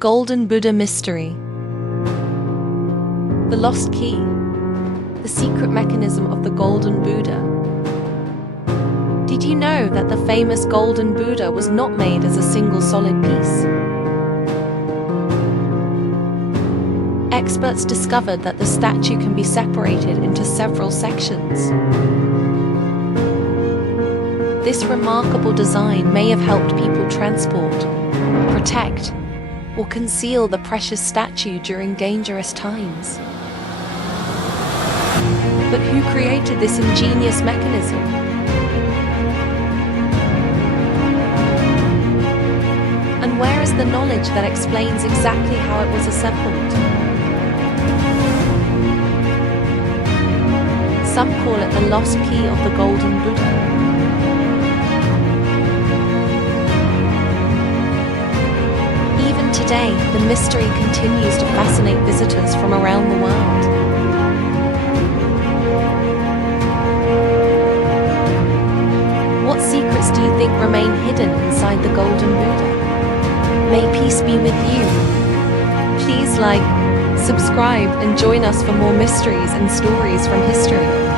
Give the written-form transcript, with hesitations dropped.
Golden Buddha Mystery. The Lost Key. The secret mechanism of the Golden Buddha. Did you know that the famous Golden Buddha was not made as a single solid piece? Experts discovered that the statue can be separated into several sections. This remarkable design may have helped people transport, protect, or conceal the precious statue during dangerous times. But who created this ingenious mechanism? And where is the knowledge that explains exactly how it was assembled? Some call it the lost key of the Golden Buddha. Even today, the mystery continues to fascinate visitors from around the world. What secrets do you think remain hidden inside the Golden Buddha? May peace be with you. Please like, subscribe, and join us for more mysteries and stories from history.